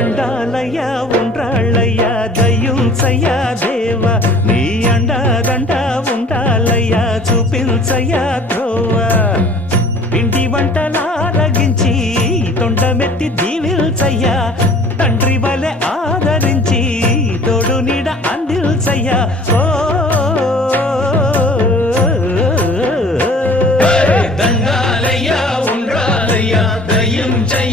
దండాలయ్యా ఉండ్రాళ్ళయ్యా దయ్యుంచయ్యా దేవా నీ అండదండ ఉండాలయ్యా చూపించయ్యా త్రోవా ఇంటి వంటలారగించి తొండమెత్తి దీవిల్చయ్యా తండ్రి వలె ఆదరించి తోడు నీడ అందిల్చయ్యా ఓ దండాలయ్యా ఉండ్రాలయ్యా దయ్యం జయ